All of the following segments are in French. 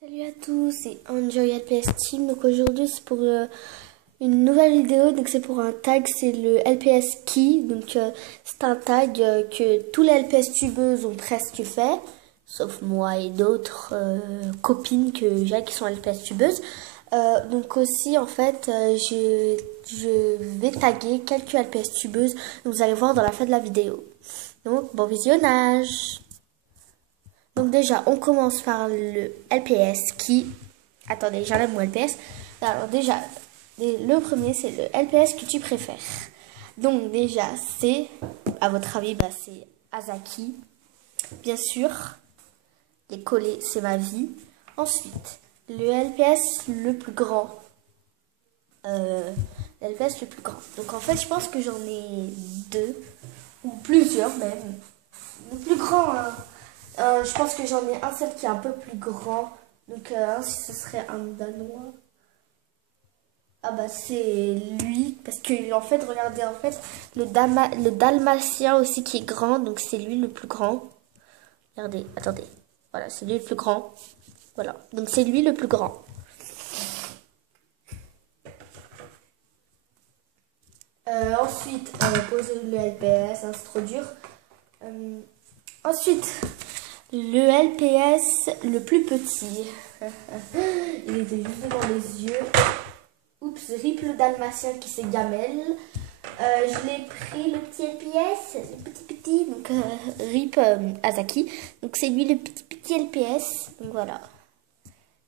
Salut à tous, c'est Enjoy LPS Team. Donc aujourd'hui c'est pour une nouvelle vidéo. Donc c'est pour un tag, c'est le LPS Key. Donc c'est un tag que tous les LPS tubeuses ont presque fait, sauf moi et d'autres copines que j'ai qui sont LPS tubeuses. Donc aussi en fait je vais taguer quelques LPS tubeuses. Donc vous allez voir dans la fin de la vidéo. Donc bon visionnage. Donc déjà, on commence par le LPS qui... Attendez, j'enlève mon LPS. Alors déjà, le premier, c'est le LPS que tu préfères. Donc déjà, c'est, à votre avis, c'est Azaki. Bien sûr, les collés, c'est ma vie. Ensuite, le LPS le plus grand. LPS le plus grand. Donc en fait, je pense que j'en ai deux, ou plusieurs même. Le plus grand, hein. Je pense que j'en ai un seul qui est un peu plus grand. Donc, ce serait un danois. Ah bah c'est lui. Parce que en fait, regardez, en fait, le dalmatien aussi qui est grand. Donc c'est lui le plus grand. Regardez, attendez. Voilà, c'est lui le plus grand. Voilà, donc c'est lui le plus grand. Ensuite, poser le LPS, hein, c'est trop dur. Ensuite, le LPS le plus petit. Il était juste devant les yeux. Oups, rip le dalmatien qui s'est gamelle. Je l'ai pris le petit LPS, le petit, donc rip Azaki. Donc c'est lui le petit LPS. Donc voilà.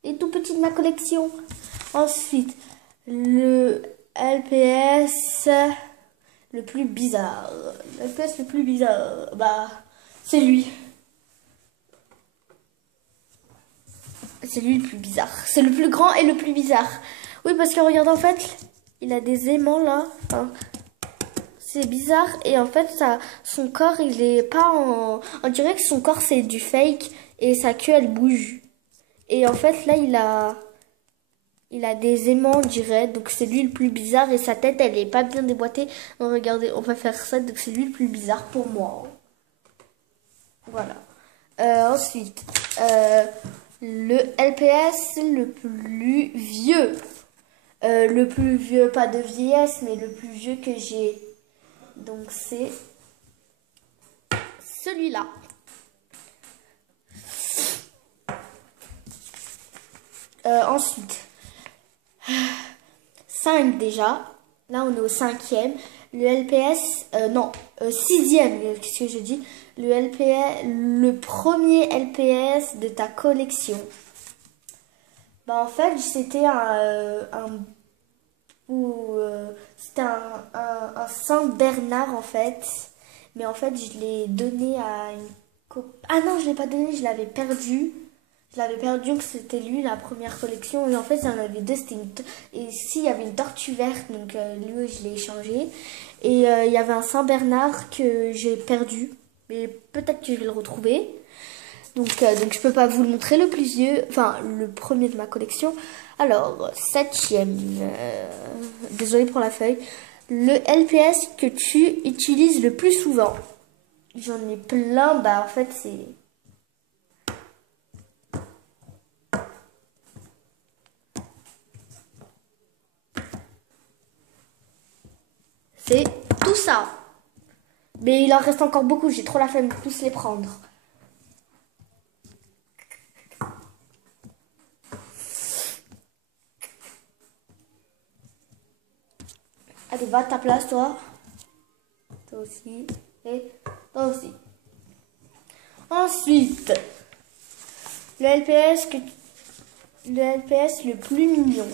Et tout petit de ma collection. Ensuite, le LPS le plus bizarre. Le LPS le plus bizarre, c'est lui. C'est lui le plus bizarre. C'est le plus grand et le plus bizarre. Oui, parce que regarde, en fait, il a des aimants là. Enfin, c'est bizarre. Et en fait, son corps, il est pas en... On dirait que son corps, c'est du fake. Et sa queue, elle bouge. Et en fait, là, il a des aimants, on dirait. Donc, c'est lui le plus bizarre. Et sa tête, elle est pas bien déboîtée. Donc, regardez, on va faire ça. Donc, c'est lui le plus bizarre pour moi. Voilà. Ensuite, le LPS le plus vieux. Le plus vieux, pas de vieillesse, mais le plus vieux que j'ai. Donc c'est celui-là. Ensuite, 5 déjà. Là, on est au 5e. Le LPS, non, 6e, qu'est-ce que je dis? Le LPS, le premier LPS de ta collection. En fait, c'était c'était un Saint-Bernard, en fait. Mais en fait, je l'ai donné à une copine. Ah non, je l'ai pas donné, je l'avais perdu. Je l'avais perdu, que c'était lui, la première collection. Et en fait, il y en avait deux. Et ici, il y avait une tortue verte, donc lui, je l'ai échangé. Et il y avait un Saint-Bernard que j'ai perdu. Mais peut-être que je vais le retrouver. Donc je peux pas vous le montrer, le plus vieux, enfin le premier de ma collection. Alors, 7e, désolé pour la feuille. Le LPS que tu utilises le plus souvent. J'en ai plein, en fait c'est tout ça. Mais il en reste encore beaucoup, j'ai trop la flemme de tous les prendre. Allez, va à ta place, toi. Toi aussi. Et toi aussi. Ensuite, le LPS le plus mignon.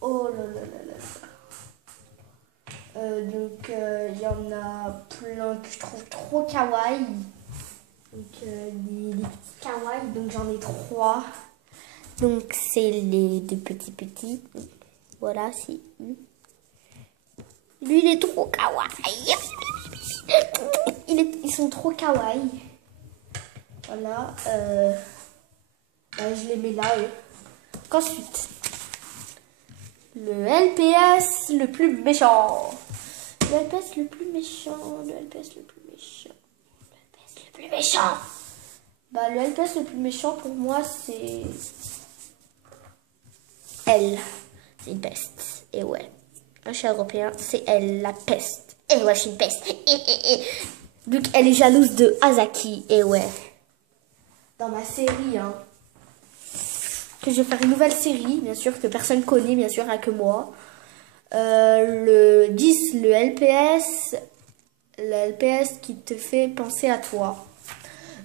Oh là là là là. Donc, il y en a plein que je trouve trop kawaii. Donc, les petits kawaii, donc j'en ai 3. Donc, c'est les deux petits. Voilà, c'est lui. Lui, il est trop kawaii. Ils sont trop kawaii. Voilà. Je les mets là, eux. Ensuite, le LPS le plus méchant. Le LPS le plus méchant. Le LPS le plus méchant. Le LPS le plus méchant. Bah, le LPS le plus méchant pour moi, c'est elle. C'est une peste. Et ouais. Un chat européen, c'est elle, la peste. Et ouais, je suis une peste. Vu qu'elle est jalouse de Azaki. Et ouais. Dans ma série, hein. Que je vais faire une nouvelle série, bien sûr, que personne connaît, bien sûr, rien que moi. Le 10, le LPS. Le LPS qui te fait penser à toi.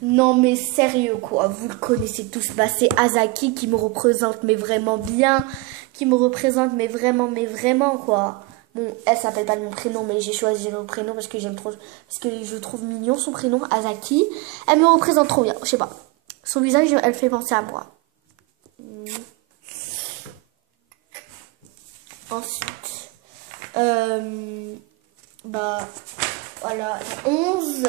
Non mais sérieux quoi, vous le connaissez tous. Bah c'est Azaki qui me représente mais vraiment bien. Qui me représente mais vraiment quoi. Bon, elle s'appelle pas de mon prénom mais j'ai choisi le prénom parce que j'aime trop. Parce que je trouve mignon son prénom, Azaki. Elle me représente trop bien, je sais pas. Son visage, elle fait penser à moi. Ensuite, bah voilà, 11,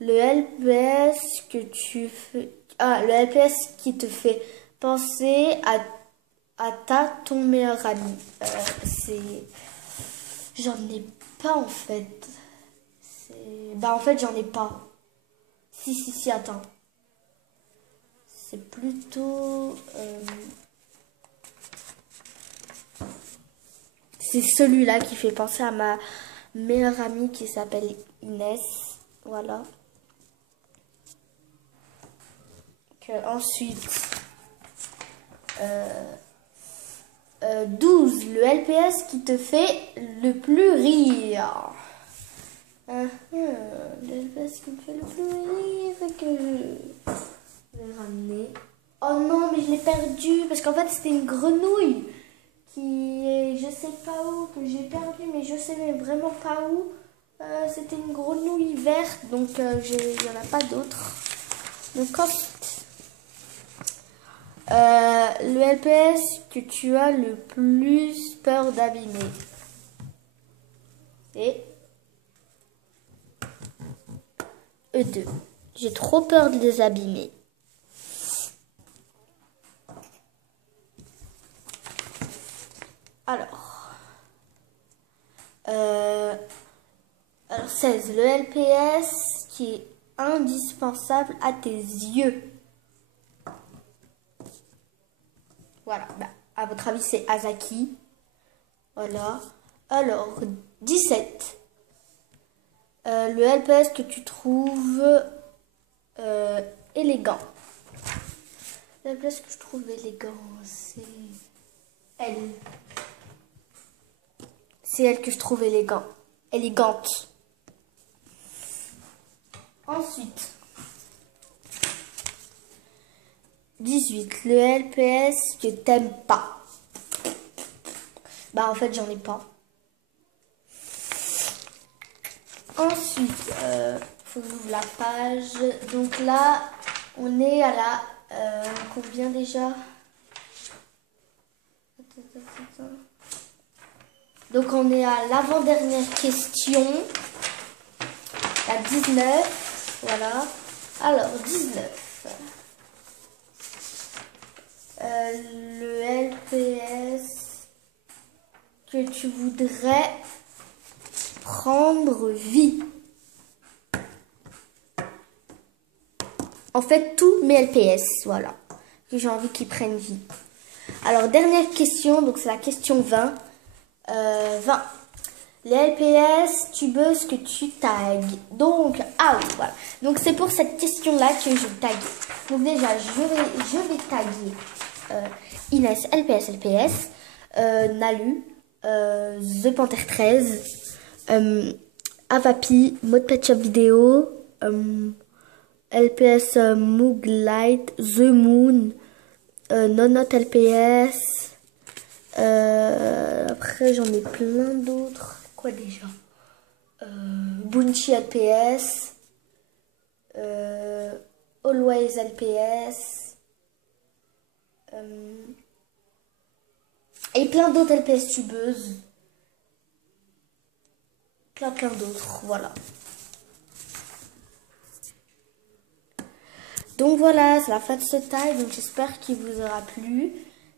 le LPS que tu fais. Ah, le LPS qui te fait penser à ton meilleur ami. C'est. J'en ai pas en fait. Bah en fait j'en ai pas. Si, attends. C'est plutôt. C'est celui-là qui fait penser à ma meilleure amie qui s'appelle Inès. Voilà. Ensuite, 12, le LPS qui te fait le plus rire. Le LPS qui me fait le plus rire que je vais ramener. Oh non, mais je l'ai perdu parce qu'en fait c'était une grenouille qui est je sais pas où, que j'ai perdu, mais je sais mais vraiment pas où. C'était une grenouille verte, donc il n'y en a pas d'autres. Donc ensuite, le LPS que tu as le plus peur d'abîmer. Et E2. J'ai trop peur de les abîmer. Alors 16. Le LPS qui est indispensable à tes yeux. Voilà, bah, à votre avis, c'est Azaki. Voilà. Alors, 17. Le LPS que tu trouves élégant. Le LPS que je trouve élégant, c'est elle. C'est elle que je trouve élégante. Ensuite, 18. Le LPS que t'aimes pas. Bah en fait j'en ai pas. Ensuite, faut que j'ouvre la page. Donc là, on est à la combien déjà? Donc on est à l'avant-dernière question. La 19. Voilà. Alors 19. Le LPS que tu voudrais prendre vie. En fait, tous mes LPS, voilà. Que j'ai envie qu'ils prennent vie. Alors, dernière question, donc c'est la question 20. 20. Les LPS tubeuses que tu tags. Donc, ah oui, voilà. Donc, c'est pour cette question-là que je tague. Donc, déjà, je vais taguer Inès LPS, Nalu, The Panther 13, Avapi, Mode Pet Shop Vidéo, LPS Mooglight, The Moon, Nonot LPS. Après, j'en ai plein d'autres. Quoi déjà? Bunchi LPS. Always LPS. Et plein d'autres LPS tubeuses. Plein d'autres. Voilà. Donc voilà, c'est la fin de ce taille. Donc j'espère qu'il vous aura plu.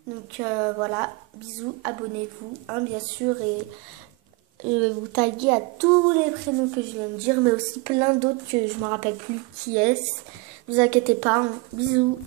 Donc voilà, bisous, abonnez-vous, hein, bien sûr. Et Je vais vous taguer à tous les prénoms que je viens de dire, mais aussi plein d'autres que je me rappelle plus qui est-ce. Ne vous inquiétez pas, hein. Bisous.